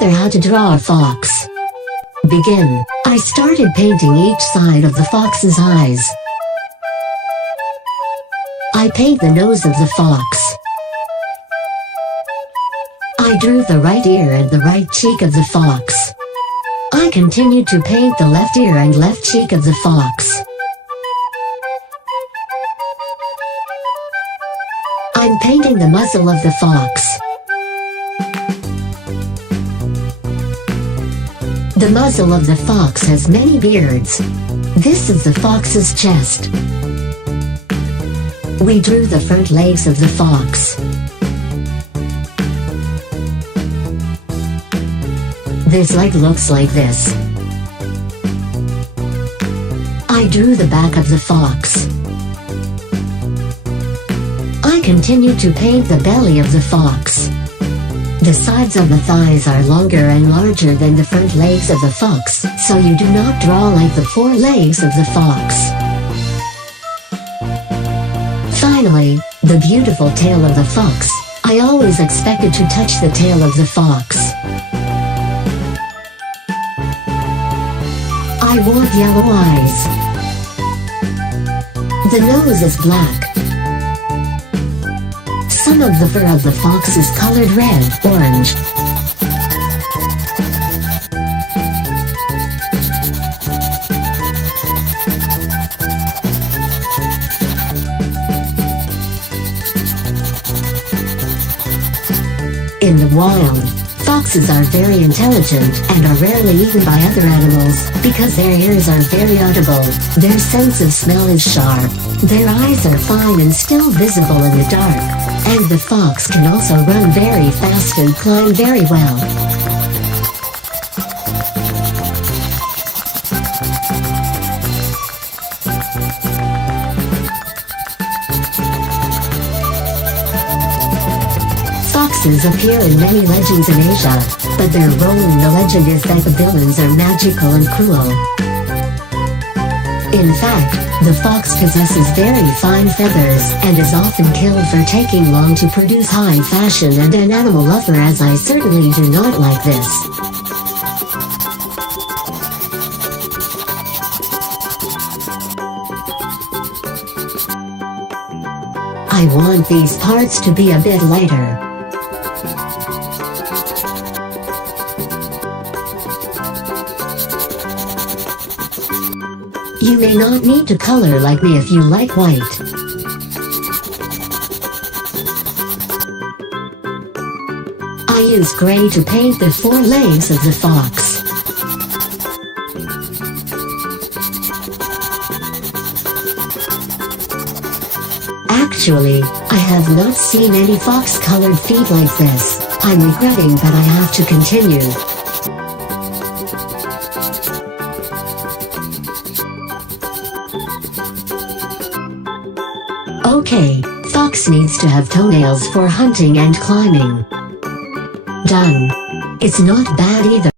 together how to draw a fox. Begin. I started painting each side of the fox's eyes. I paint the nose of the fox. I drew the right ear and the right cheek of the fox. I continue to paint the left ear and left cheek of the fox. I'm painting the muzzle of the fox. The muzzle of the fox has many beards. This is the fox's chest. We drew the front legs of the fox. This leg looks like this. I drew the back of the fox. I continue to paint the belly of the fox. The sides of the thighs are longer and larger than the front legs of the fox, so you do not draw like the four legs of the fox. Finally, the beautiful tail of the fox. I always expected to touch the tail of the fox. I want yellow eyes. The nose is black. Some of the fur of the fox is colored red, orange. In the wild, foxes are very intelligent and are rarely eaten by other animals because their ears are very audible, their sense of smell is sharp, their eyes are fine and still visible in the dark. And the fox can also run very fast and climb very well. Foxes appear in many legends in Asia, but their role in the legend is that the villains are magical and cruel. In fact, the fox possesses very fine feathers and is often killed for taking long to produce high fashion, and an animal lover as I certainly do not like this. I want these parts to be a bit lighter. You may not need to color like me if you like white. I use gray to paint the four legs of the fox. Actually, I have not seen any fox-colored feet like this. I'm regretting, but I have to continue. Okay, fox needs to have toenails for hunting and climbing. Done. It's not bad either.